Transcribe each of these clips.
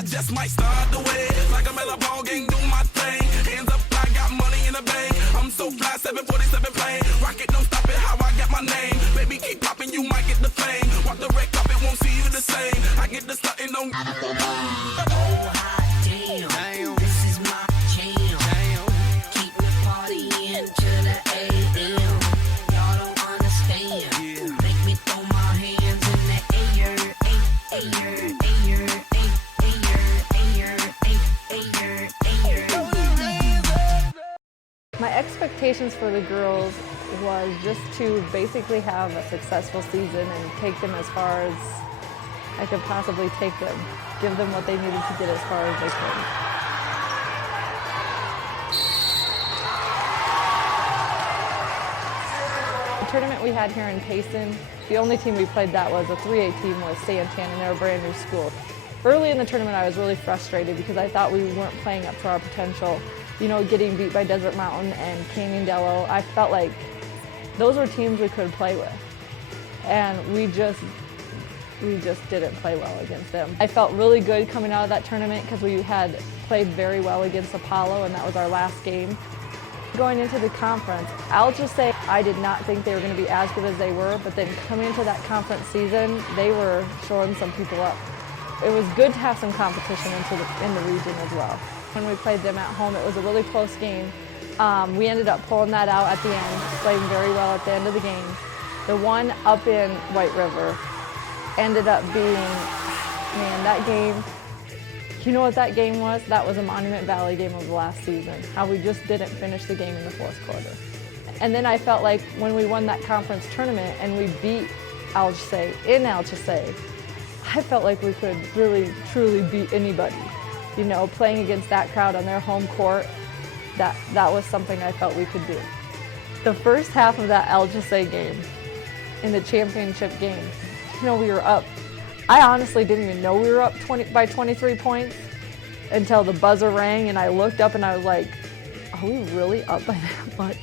I just might start the way. Like I'm at a ball game, do my thing. Hands up, I got money in the bank. I'm so fly, 747 plane. Rocket, don't stop it, how I got my name. Baby, keep popping, you might get the fame. Walk the red carpet, won't see you the same. I get the stunting on. Oh, hot damn. This is my jam. Keep me partying to the AM. Y'all don't understand. Make me throw my hands in the air. Air, air, My expectations for the girls was just to basically have a successful season and take them as far as I could possibly take them, give them what they needed to get as far as they could. The tournament we had here in Payson, the only team we played that was a 3A team was Santan, and they're a brand new school. Early in the tournament I was really frustrated because I thought we weren't playing up to our potential. You know, getting beat by Desert Mountain and Canyon-Dello, I felt like those were teams we could play with. And we just didn't play well against them. I felt really good coming out of that tournament because we had played very well against Apollo, and that was our last game. Going into the conference, I'll just say I did not think they were going to be as good as they were, but then coming into that conference season, they were showing some people up. It was good to have some competition in the region as well. When we played them at home, it was a really close game. We ended up pulling that out at the end, playing very well at the end of the game. The one up in White River ended up being, man, that game, you know what that game was? That was a Monument Valley game of the last season, how we just didn't finish the game in the fourth quarter. And then I felt like when we won that conference tournament and we beat Alchesay in Alchesay, I felt like we could really, truly beat anybody. You know, playing against that crowd on their home court, that was something I felt we could do. The first half of that Alchesay game, in the championship game, you know, we were up. I honestly didn't even know we were up by 23 points until the buzzer rang and I looked up and I was like, are we really up by that much?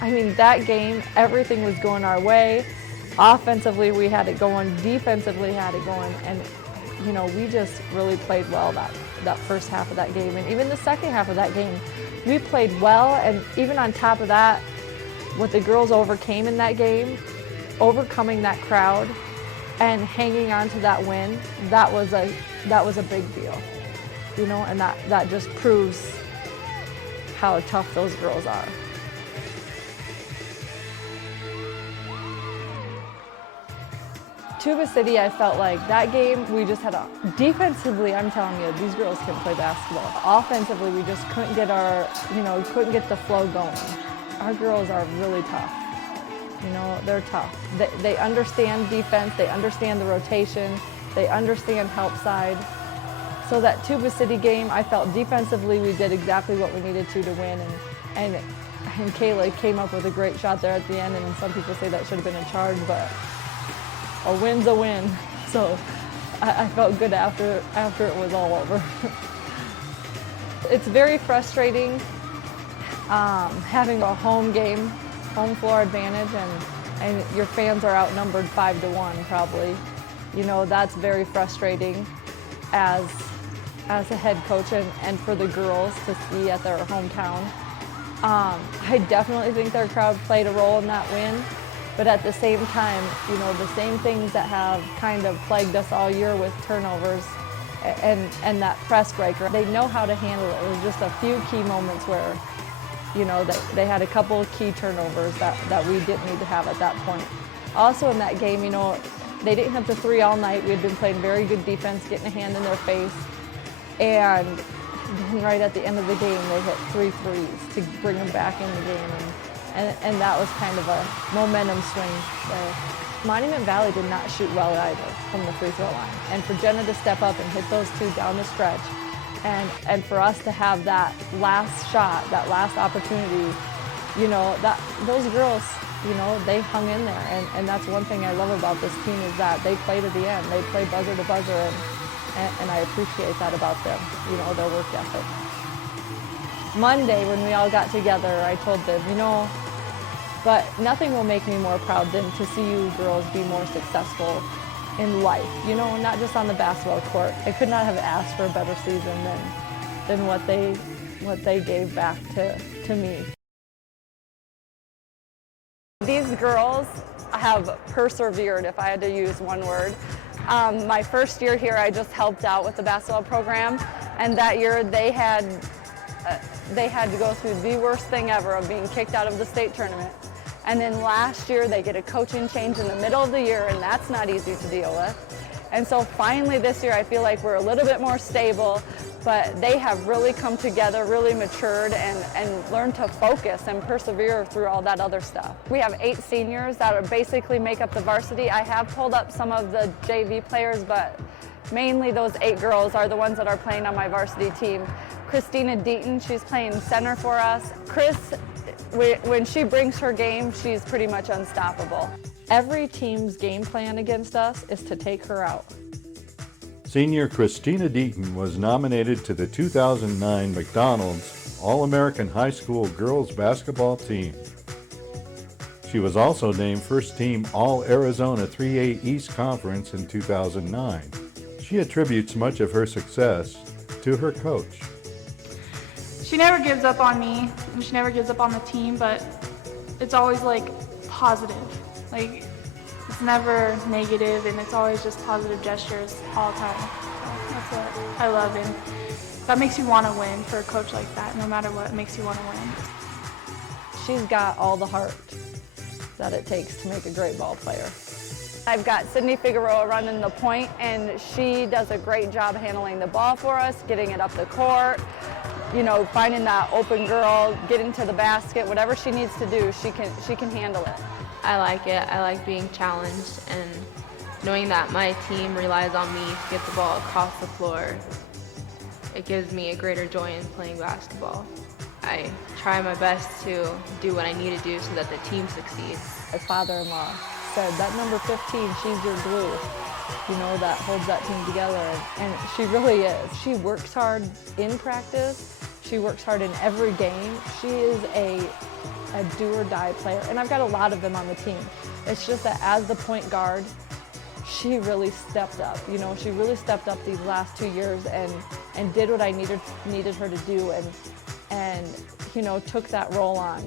I mean, that game, everything was going our way. Offensively, we had it going. Defensively, had it going. And, you know, we just really played well that first half of that game. And even the second half of that game, we played well. And even on top of that, what the girls overcame in that game, overcoming that crowd and hanging on to that win, that was a big deal. You know, and that just proves how tough those girls are. Tuba City, I felt like that game, we just had defensively, I'm telling you, these girls can play basketball. Offensively, we just couldn't get couldn't get the flow going. Our girls are really tough. You know, they're tough. They understand defense, they understand the rotation, they understand help side. So that Tuba City game, I felt defensively we did exactly what we needed to win, and Kayla came up with a great shot there at the end, and some people say that should have been a charge, but a win's a win. So I felt good after it was all over. It's very frustrating having a home game, home floor advantage, and your fans are outnumbered 5-1 probably. You know, that's very frustrating as a head coach and for the girls to see at their hometown. I definitely think their crowd played a role in that win. But at the same time, you know, the same things that have kind of plagued us all year with turnovers and that press breaker, they know how to handle it. It was just a few key moments where, you know, they had a couple of key turnovers that we didn't need to have at that point. Also in that game, you know, they didn't have the three all night. We had been playing very good defense, getting a hand in their face. And then right at the end of the game, they hit 3 threes to bring them back in the game. And that was kind of a momentum swing. So Monument Valley did not shoot well either from the free throw line. And for Jenna to step up and hit those two down the stretch, and for us to have that last shot, that last opportunity, you know, those girls, you know, they hung in there. And that's one thing I love about this team is that they play to the end. They play buzzer to buzzer, and I appreciate that about them, you know, their work ethic. Monday, when we all got together, I told them, you know, but nothing will make me more proud than to see you girls be more successful in life, you know, not just on the basketball court. I could not have asked for a better season than what they gave back to me. These girls have persevered, if I had to use one word. My first year here, I just helped out with the basketball program, and that year they had to go through the worst thing ever of being kicked out of the state tournament. And then last year they get a coaching change in the middle of the year, and that's not easy to deal with. And so finally this year I feel like we're a little bit more stable, but they have really come together, really matured, and learned to focus and persevere through all that other stuff. We have 8 seniors that are basically make up the varsity. I have pulled up some of the JV players, but mainly those 8 girls are the ones that are playing on my varsity team. Christina Deaton, she's playing center for us. Chris, when she brings her game, she's pretty much unstoppable. Every team's game plan against us is to take her out. Senior Christina Deaton was nominated to the 2009 McDonald's All-American High School Girls Basketball Team. She was also named First Team All-Arizona 3A East Conference in 2009. She attributes much of her success to her coach. She never gives up on me, and she never gives up on the team, but it's always like positive. Like, it's never negative, and it's always just positive gestures all the time. So that's what I love, and that makes you want to win for a coach like that. No matter what, it makes you want to win. She's got all the heart that it takes to make a great ball player. I've got Sydney Figueroa running the point, and she does a great job handling the ball for us, getting it up the court, you know, finding that open girl, getting to the basket, whatever she needs to do, she can handle it. I like it. I like being challenged and knowing that my team relies on me to get the ball across the floor. It gives me a greater joy in playing basketball. I try my best to do what I need to do so that the team succeeds. My father-in-law said, that number 15, she's your glue, you know, that holds that team together, and she really is. She works hard in practice. She works hard in every game. She is a do-or-die player, and I've got a lot of them on the team. It's just that as the point guard, she really stepped up. You know, she really stepped up these last 2 years and did what I needed her to do, and you know, took that role on.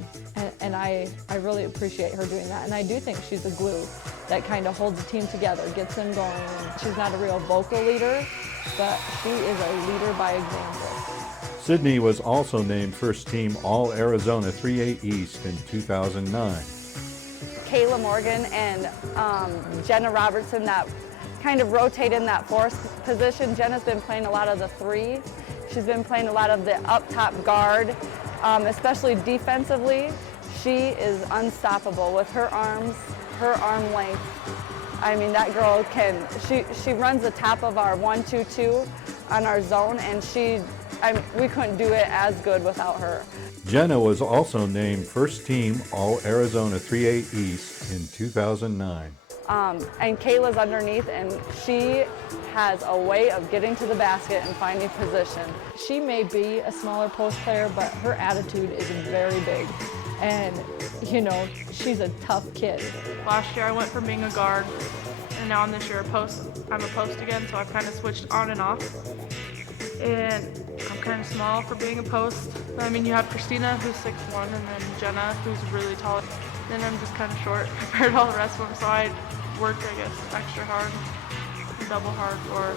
And I really appreciate her doing that. And I do think she's a glue that kind of holds the team together, gets them going. And she's not a real vocal leader, but she is a leader by example. Sydney was also named First Team All-Arizona 3A East in 2009. Kayla Morgan and Jenna Robertson that kind of rotate in that 4th position. Jenna's been playing a lot of the 3. She's been playing a lot of the up-top guard, especially defensively. She is unstoppable with her arms, her arm length. I mean, that girl she runs the top of our 1-2-2 on our zone, and we couldn't do it as good without her. Jenna was also named First Team All-Arizona 3A East in 2009. And Kayla's underneath, and she has a way of getting to the basket and finding position. She may be a smaller post player, but her attitude is very big. And, you know, she's a tough kid. Last year I went from being a guard, and now this year I'm a post again, so I've kind of switched on and off. And I'm kind of small for being a post. I mean, you have Christina, who's 6'1", and then Jenna, who's really tall. Then I'm just kind of short compared to all the rest of them, so I work, I guess, extra hard, double hard, or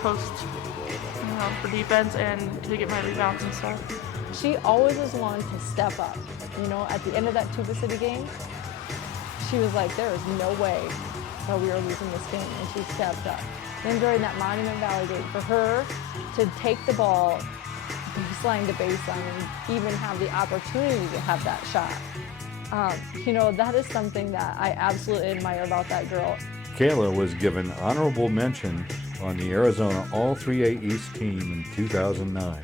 post, you know, for defense and to get my rebounds and stuff. She always is one to step up. You know, at the end of that Tuba City game, she was like, there is no way that we are losing this game, and she stepped up. Then during that Monument Valley game, for her to take the ball baseline to baseline and even have the opportunity to have that shot, you know, that is something that I absolutely admire about that girl. Kayla was given honorable mention on the Arizona All-3A East team in 2009.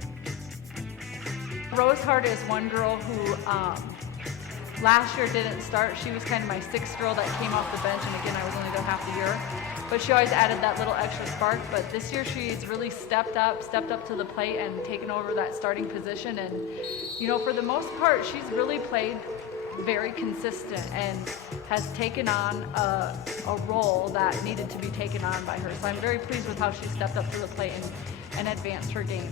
Rose Hart is one girl who last year didn't start. She was kind of my 6th girl that came off the bench, and again, I was only there half the year. But she always added that little extra spark. But this year she's really stepped up to the plate and taken over that starting position. And, you know, for the most part, she's really played very consistent and has taken on a role that needed to be taken on by her. So I'm very pleased with how she stepped up to the plate and advanced her game.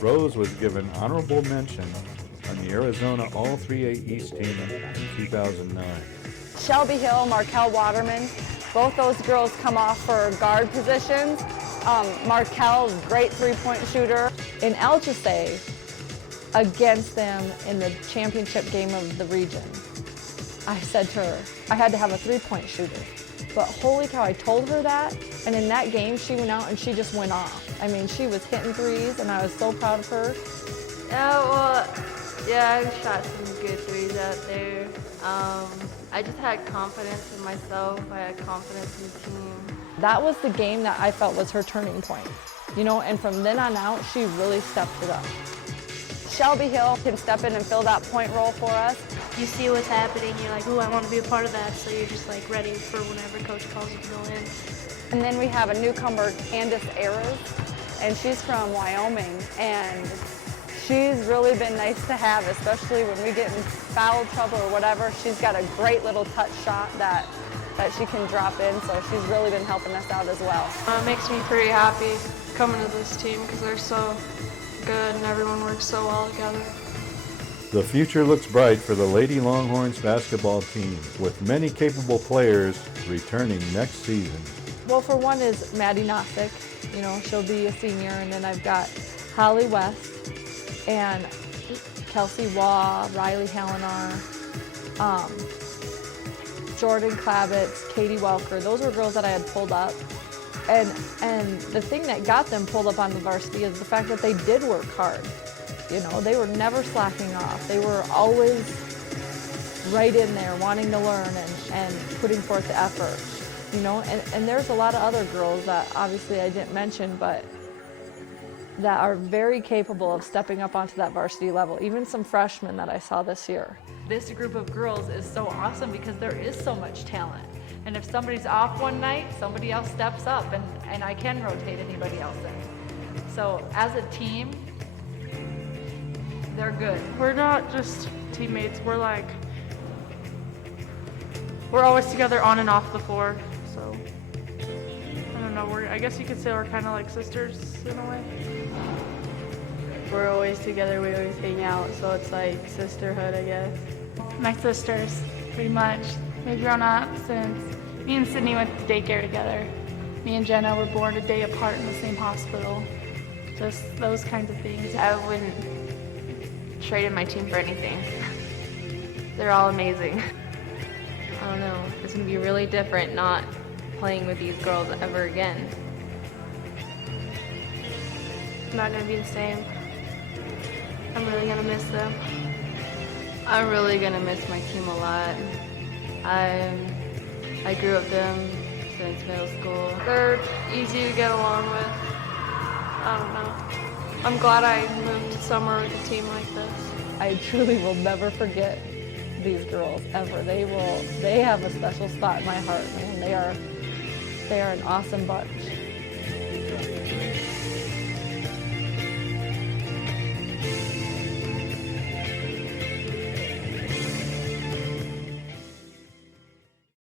Rose was given honorable mention on the Arizona All-3A East team in 2009. Shelby Hill, Markel Waterman, both those girls come off for guard positions. Markel, great three-point shooter. In Alchese, against them in the championship game of the region, I said to her, I had to have a three-point shooter. But holy cow, I told her that, and in that game she went out and she just went off. I mean, she was hitting threes, and I was so proud of her. Yeah, I shot some good threes out there. I just had confidence in myself. I had confidence in the team. That was the game that I felt was her turning point, you know, and from then on out, she really stepped it up. Shelby Hill can step in and fill that point role for us. You see what's happening, you're like, ooh, I want to be a part of that, so you're just like ready for whenever coach calls you to go in. And then we have a newcomer, Candace Ayers, and she's from Wyoming, and she's really been nice to have, especially when we get in foul trouble or whatever. She's got a great little touch shot that she can drop in, so she's really been helping us out as well. It makes me pretty happy coming to this team because they're so good and everyone works so well together. The future looks bright for the Lady Longhorns basketball team, with many capable players returning next season. Well, for one is Maddie Nosick, you know, she'll be a senior, and then I've got Holly West and Kelsey Waugh, Riley Hallinar, Jordan Klavitz, Katie Welker. Those were girls that I had pulled up. And the thing that got them pulled up on the varsity is the fact that they did work hard. You know, they were never slacking off. They were always right in there wanting to learn and putting forth the effort. You know, and there's a lot of other girls that obviously I didn't mention, but that are very capable of stepping up onto that varsity level, even some freshmen that I saw this year. This group of girls is so awesome because there is so much talent. And if somebody's off one night, somebody else steps up, and I can rotate anybody else in. So as a team, they're good. We're not just teammates, we're always together on and off the floor. So I don't know, I guess you could say we're kind of like sisters in a way. We're always together, we always hang out, so it's like sisterhood, I guess. My sisters, pretty much. We've grown up since me and Sydney went to daycare together. Me and Jenna were born a day apart in the same hospital. Just those kinds of things. I wouldn't trade in my team for anything. They're all amazing. I don't know, it's gonna be really different not playing with these girls ever again. It's not gonna be the same. I'm really gonna miss them. I'm really gonna miss my team a lot. I grew up with them since middle school. They're easy to get along with. I don't know. I'm glad I moved somewhere with a team like this. I truly will never forget these girls ever. They have a special spot in my heart, man. They are an awesome bunch.